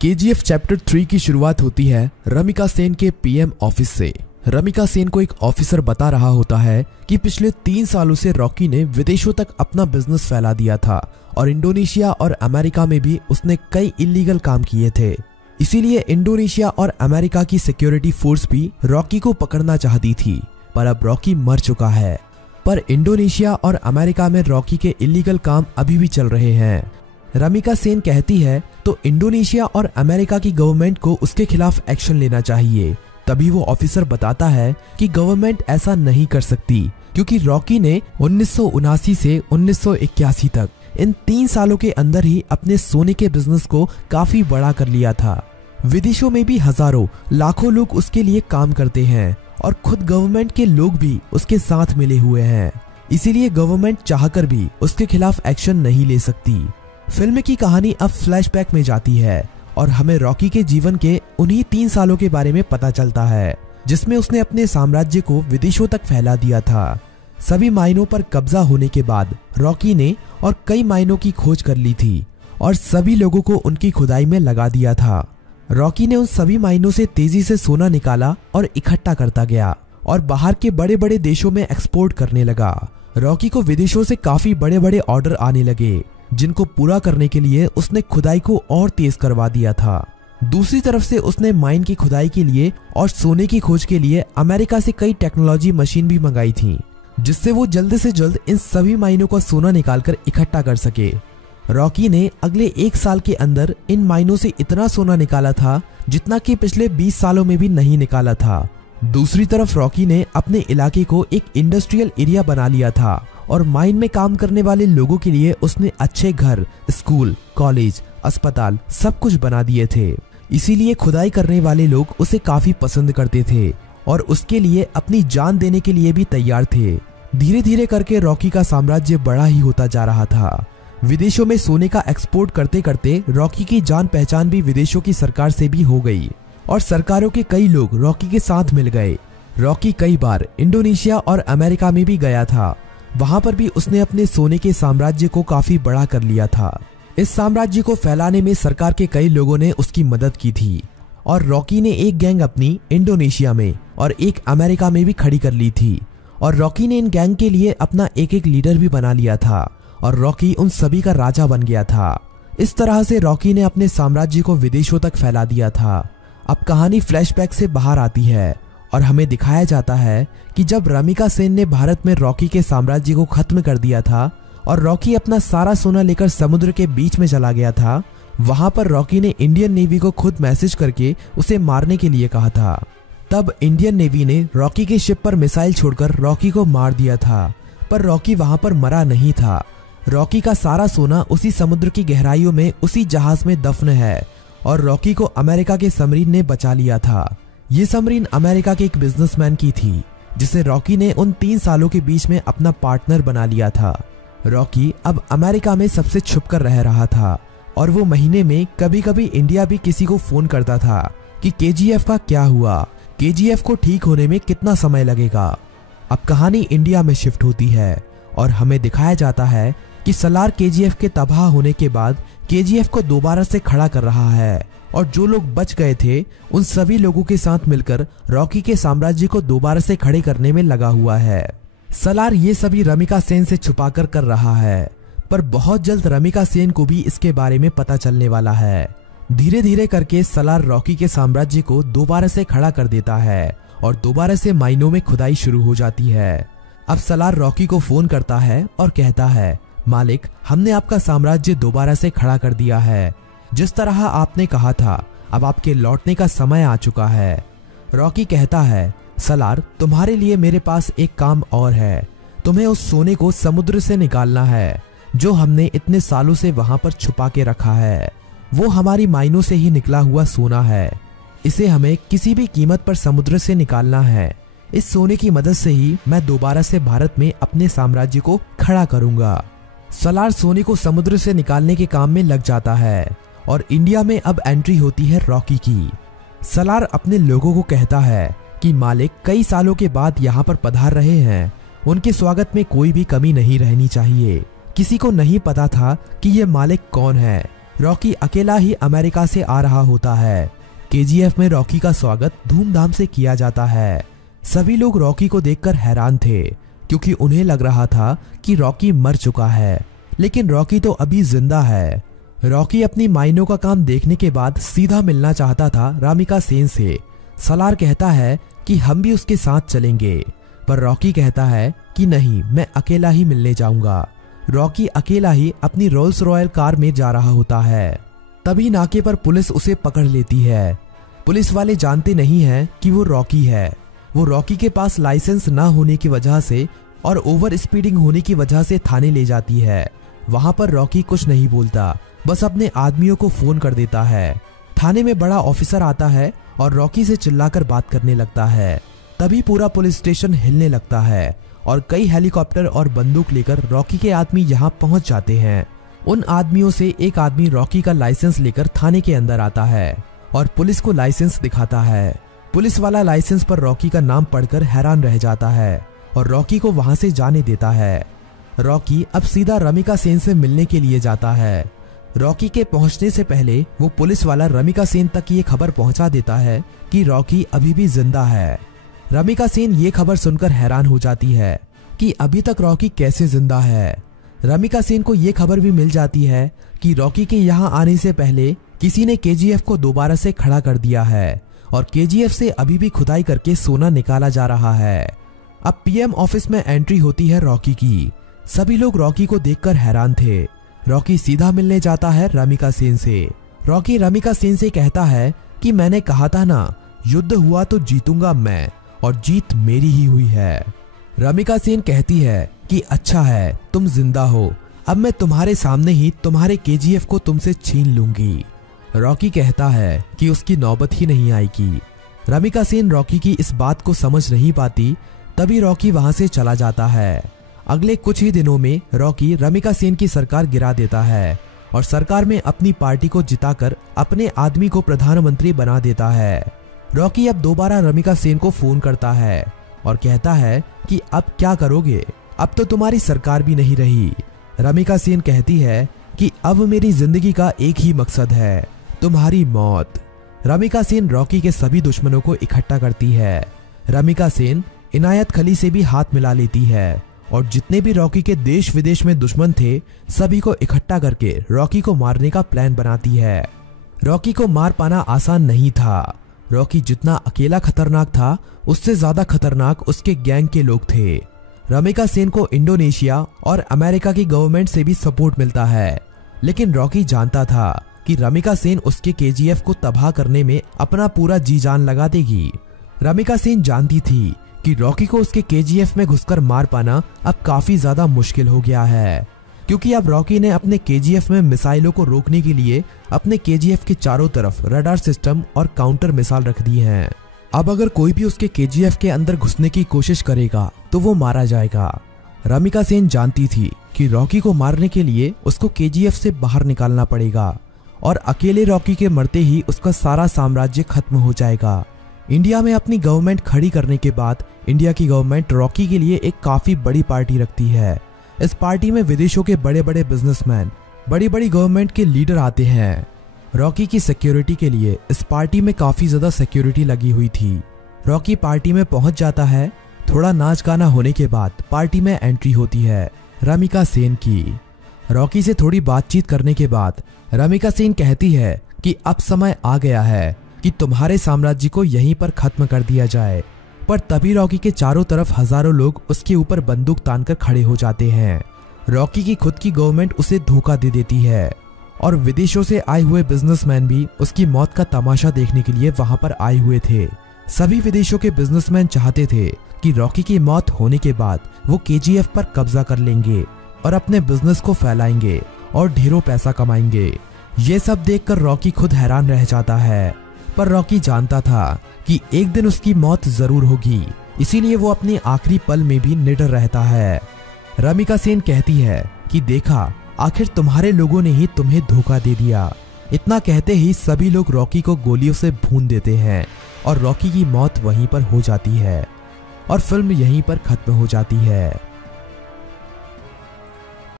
KGF chapter 3 की शुरुआत होती है रमिका सेन के पीएम ऑफिस से। रमिका सेन को एक ऑफिसर बता रहा होता है कि पिछले 3 सालों से रॉकी ने विदेशों तक अपना बिजनेस फैला दिया था और इंडोनेशिया और अमेरिका में भी उसने कई इलीगल काम किए थे। इसीलिए इंडोनेशिया और अमेरिका की सिक्योरिटी फोर्स भी रॉकी को पकड़ना चाहती थी, पर अब रॉकी मर चुका है। पर इंडोनेशिया और अमेरिका में रॉकी के इलीगल काम अभी भी चल रहे हैं। रमिका सेन कहती है तो इंडोनेशिया और अमेरिका की गवर्नमेंट को उसके खिलाफ एक्शन लेना चाहिए। तभी वो ऑफिसर बताता है कि गवर्नमेंट ऐसा नहीं कर सकती, क्योंकि रॉकी ने 1979 से 1981 तक इन 3 सालों के अंदर ही अपने सोने के बिजनेस को काफी बड़ा कर लिया था। विदेशों में भी हजारों लाखों लोग उसके लिए काम करते हैं और खुद गवर्नमेंट के लोग भी उसके साथ मिले हुए हैं। इसीलिए गवर्नमेंट चाहकर भी उसके खिलाफ एक्शन नहीं ले सकती। फिल्म की कहानी अब फ्लैशबैक में जाती है और हमें रॉकी के जीवन के उन्हीं 3 सालों के बारे में पता चलता है, जिसमें उसने अपने साम्राज्य को विदेशों तक फैला दिया था। सभी माइनों पर कब्जा होने के बाद रॉकी ने और कई माइनों की खोज कर ली थी और सभी लोगों को उनकी खुदाई में लगा दिया था। रॉकी ने उन सभी माइनों से तेजी से सोना निकाला और इकट्ठा करता गया और बाहर के बड़े बड़े देशों में एक्सपोर्ट करने लगा। रॉकी को विदेशों से काफी बड़े बड़े ऑर्डर आने लगे, जिनको पूरा करने के लिए उसने खुदाई को और तेज करवा दिया था। दूसरी तरफ से उसने माइन की खुदाई के लिए और सोने की खोज के लिए अमेरिका से कई टेक्नोलॉजी मशीन भी मंगाई थी, जिससे वो जल्द से जल्द इन सभी माइनों का सोना निकालकर इकट्ठा कर सके। रॉकी ने अगले 1 साल के अंदर इन माइनों से इतना सोना निकाला था जितना कि पिछले 20 सालों में भी नहीं निकाला था। दूसरी तरफ रॉकी ने अपने इलाके को एक इंडस्ट्रियल एरिया बना लिया था और माइन में काम करने वाले लोगों के लिए उसने अच्छे घर, स्कूल, कॉलेज, अस्पताल सब कुछ बना दिए थे। इसीलिए खुदाई करने वाले लोग उसे काफी पसंद करते थे और उसके लिए अपनी जान देने के लिए भी तैयार थे। धीरे धीरे करके रॉकी का साम्राज्य बड़ा ही होता जा रहा था। विदेशों में सोने का एक्सपोर्ट करते करते रॉकी की जान पहचान भी विदेशों की सरकार से भी हो गई और सरकारों के कई लोग रॉकी के साथ मिल गए। रॉकी कई बार इंडोनेशिया और अमेरिका में भी गया था। वहां पर भी उसने अपने सोने के साम्राज्य को काफी बड़ा कर लिया था। इस साम्राज्य को फैलाने में सरकार के कई लोगों ने उसकी मदद की थी और रॉकी ने एक गैंग अपनी इंडोनेशिया में और एक अमेरिका में भी खड़ी कर ली थी और रॉकी ने इन गैंग के लिए अपना एक लीडर भी बना लिया था और रॉकी उन सभी का राजा बन गया था। इस तरह से रॉकी ने अपने साम्राज्य को विदेशों तक फैला दिया था। अब कहानी फ्लैशबैक से बाहर आती है और हमें दिखाया जाता है कि जब रमिका सेन ने भारत में रॉकी के साम्राज्य को खत्म कर दिया था और रॉकी अपना सारा सोना लेकर समुद्र के बीच में चला गया था, वहां पर रॉकी ने इंडियन नेवी को खुद मैसेज करके उसे मारने के लिए कहा था। तब इंडियन नेवी ने रॉकी के शिप पर मिसाइल छोड़कर रॉकी को मार दिया था, पर रॉकी वहां पर मरा नहीं था। रॉकी का सारा सोना उसी समुद्र की गहराइयों में उसी जहाज में दफन है और रॉकी को अमेरिका के सबमरीन ने बचा लिया था। ये सबमरीन अमेरिका के एक बिजनेसमैन की थी, जिसे रॉकी ने उन 3 सालों के बीच में अपना पार्टनर बना लिया था। रॉकी अब अमेरिका में सबसे छुपकर रह रहा था और वो महीने में कभी कभी इंडिया भी किसी को फोन करता था कि केजीएफ का क्या हुआ, केजीएफ को ठीक होने में कितना समय लगेगा। अब कहानी इंडिया में शिफ्ट होती है और हमें दिखाया जाता है कि सलार केजीएफ के तबाह होने के बाद केजीएफ को दोबारा से खड़ा कर रहा है और जो लोग बच गए थे उन सभी लोगों के साथ मिलकर रॉकी के साम्राज्य को दोबारा से खड़े करने में लगा हुआ है। सलार ये सभी रमिका सेन से छुपाकर कर रहा है, पर बहुत जल्द रमिका सेन को भी इसके बारे में पता चलने वाला है। धीरे धीरे करके सलार रॉकी के साम्राज्य को दोबारा से खड़ा कर देता है और दोबारा से माइनों में खुदाई शुरू हो जाती है। अब सलार रॉकी को फोन करता है और कहता है, मालिक, हमने आपका साम्राज्य दोबारा से खड़ा कर दिया है। जिस तरह आपने कहा था, अब आपके लौटने का समय आ चुका है। रॉकी कहता है, सलार, तुम्हारे लिए मेरे पास एक काम और है। तुम्हें उस सोने को समुद्र से निकालना है जो हमने इतने सालों से वहां पर छुपा के रखा है। वो हमारी माइनों से ही निकला हुआ सोना है। इसे हमें किसी भी कीमत पर समुद्र से निकालना है। इस सोने की मदद से ही मैं दोबारा से भारत में अपने साम्राज्य को खड़ा करूंगा। सलार सोने को समुद्र से निकालने के काम में लग जाता है और इंडिया में अब एंट्री होती है रॉकी की। सलार अपने लोगों को कहता है कि मालिक कई सालों के बाद यहाँ पर पधार रहे हैं, उनके स्वागत में कोई भी कमी नहीं रहनी चाहिए। किसी को नहीं पता था कि ये मालिक कौन है। रॉकी अकेला ही अमेरिका से आ रहा होता है। केजीएफ में रॉकी का स्वागत धूमधाम से किया जाता है। सभी लोग रॉकी को देखकर हैरान थे क्योंकि उन्हें लग रहा था कि रॉकी मर चुका है, लेकिन रॉकी तो अभी जिंदा है। रॉकी अपनी माइनों का काम देखने के बाद सीधा मिलना चाहता था रामिका सेन से। सलार कहता है कि हम भी उसके साथ चलेंगे, पर रॉकी कहता है कि नहीं, मैं अकेला ही मिलने जाऊंगा। रॉकी अकेला ही अपनी रोल्स रॉयल कार में जा रहा होता है। तभी नाके पर पुलिस उसे पकड़ लेती है। पुलिस वाले जानते नहीं हैं कि वो रॉकी है। वो रॉकी के पास लाइसेंस ना होने की वजह से और ओवर स्पीडिंग होने की वजह से थाने ले जाती है। वहां पर रॉकी कुछ नहीं बोलता, बस अपने आदमियों को फोन कर देता है। थाने में बड़ा ऑफिसर आता है और रॉकी से चिल्लाकर बात करने लगता है। तभी पूरा पुलिस स्टेशन हिलने लगता है और कई हेलीकॉप्टर और बंदूक लेकर रॉकी के आदमी यहाँ पहुंच जाते हैं। उन आदमियों से एक आदमी रॉकी का लाइसेंस लेकर थाने के अंदर आता है और पुलिस को लाइसेंस दिखाता है। पुलिस वाला लाइसेंस पर रॉकी का नाम पढ़कर हैरान रह जाता है और रॉकी को वहां से जाने देता है। रॉकी अब सीधा रमिका सेन से मिलने के लिए जाता है। रॉकी के पहुंचने से पहले वो पुलिस वाला रमिका सेन तक ये खबर पहुंचा देता है कि रॉकी अभी भी जिंदा है। रमिका सेन ये खबर सुनकर हैरान हो जाती है कि अभी तक रॉकी कैसे जिंदा है। रमिका सेन को ये खबर भी मिल जाती है कि रॉकी के यहाँ आने से पहले किसी ने केजीएफ को दोबारा से खड़ा कर दिया है और केजीएफ से अभी भी खुदाई करके सोना निकाला जा रहा है। अब पीएम ऑफिस में एंट्री होती है रॉकी की। सभी लोग रॉकी को देखकर हैरान थे। रॉकी सीधा मिलने जाता है रमिका सेन से। रॉकी रमिका सेन से कहता है कि मैंने कहा था ना, युद्ध हुआ तो जीतूंगा मैं, और जीत मेरी ही हुई है। रमिका सेन कहती है कि अच्छा है, तुम जिंदा हो, अब मैं तुम्हारे सामने ही तुम्हारे केजीएफ को तुमसे छीन लूंगी। रॉकी कहता है कि उसकी नौबत ही नहीं आएगी। रमिका सेन रॉकी की इस बात को समझ नहीं पाती। तभी रॉकी वहां से चला जाता है। अगले कुछ ही दिनों में रॉकी रमिका सेन की सरकार गिरा देता है और सरकार में अपनी पार्टी को जिताकर अपने आदमी को प्रधानमंत्री बना देता है। रॉकी अब दोबारा रमिका सेन को फोन करता है और कहता है कि अब क्या करोगे, अब तो तुम्हारी सरकार भी नहीं रही। रमिका सेन कहती है कि अब मेरी जिंदगी का एक ही मकसद है, तुम्हारी मौत। रमिका सेन रॉकी के सभी दुश्मनों को इकट्ठा करती है। रमिका सेन इनायत खली से भी हाथ मिला लेती है और जितने भी रॉकी के देश विदेश में दुश्मन थे सभी को इकट्ठा करके रॉकी को मारने का प्लान बनाती है। रॉकी को मार पाना आसान नहीं था। रॉकी जितना अकेला खतरनाक था उससे ज्यादा खतरनाक उसके गैंग के लोग थे। रमिका सेन को इंडोनेशिया और अमेरिका की गवर्नमेंट से भी सपोर्ट मिलता है, लेकिन रॉकी जानता था कि रमिका सेन उसके केजीएफ को तबाह करने में अपना पूरा जी जान लगा देगी। रमिका सेन जानती थी कि रॉकी को उसके केजीएफ में घुसकर मार पाना अब काफी ज्यादा मुश्किल हो गया है, क्योंकि अब रॉकी ने अपने केजीएफ में मिसाइलों को रोकने के लिए अपने केजीएफ के चारों तरफ रडार सिस्टम और काउंटर मिसाइल रख दी हैं। अब अगर कोई भी उसके केजीएफ के अंदर घुसने की कोशिश करेगा तो वो मारा जाएगा। रमिका सेन जानती थी कि रॉकी को मारने के लिए उसको केजीएफ से बाहर निकालना पड़ेगा और अकेले रॉकी के मरते ही उसका सारा साम्राज्य खत्म हो जाएगा। इंडिया में अपनी गवर्नमेंट खड़ी करने के बाद इंडिया की गवर्नमेंट रॉकी के लिए एक काफी बड़ी पार्टी रखती है। इस पार्टी में विदेशों के बड़े बड़े बिजनेसमैन, बड़ी बड़ी गवर्नमेंट के लीडर आते हैं। रॉकी की सिक्योरिटी के लिए इस पार्टी में काफी ज्यादा सिक्योरिटी लगी हुई थी। रॉकी पार्टी में पहुंच जाता है। थोड़ा नाच गाना होने के बाद पार्टी में एंट्री होती है रमिका सेन की। रॉकी से थोड़ी बातचीत करने के बाद रमिका सेन कहती है कि अब समय आ गया है कि तुम्हारे साम्राज्य को यहीं पर खत्म कर दिया जाए। पर तभी रॉकी के चारों तरफ हजारों लोग उसके ऊपर बंदूक तानकर खड़े हो जाते हैं। रॉकी की खुद की गवर्नमेंट उसे धोखा दे देती है और विदेशों से आए हुए बिजनेसमैन भी उसकी मौत का तमाशा देखने के लिए वहां पर आए हुए थे। सभी विदेशों के बिजनेसमैन चाहते थे कि रॉकी की मौत होने के बाद वो केजीएफ पर कब्जा कर लेंगे और अपने बिजनेस को फैलाएंगे और ढेरों पैसा कमाएंगे। ये सब देखकर रॉकी खुद हैरान रह जाता है, पर रॉकी जानता था कि एक दिन उसकी मौत जरूर होगी, इसीलिए वो अपने आखिरी पल में भी निडर रहता है। रमिका सेन कहती है कि देखा, आखिर तुम्हारे लोगों ने ही तुम्हें धोखा दे दिया। इतना कहते ही सभी लोग रॉकी को गोलियों से भून देते हैं और रॉकी की मौत वहीं पर हो जाती है और फिल्म यहीं पर खत्म हो जाती है।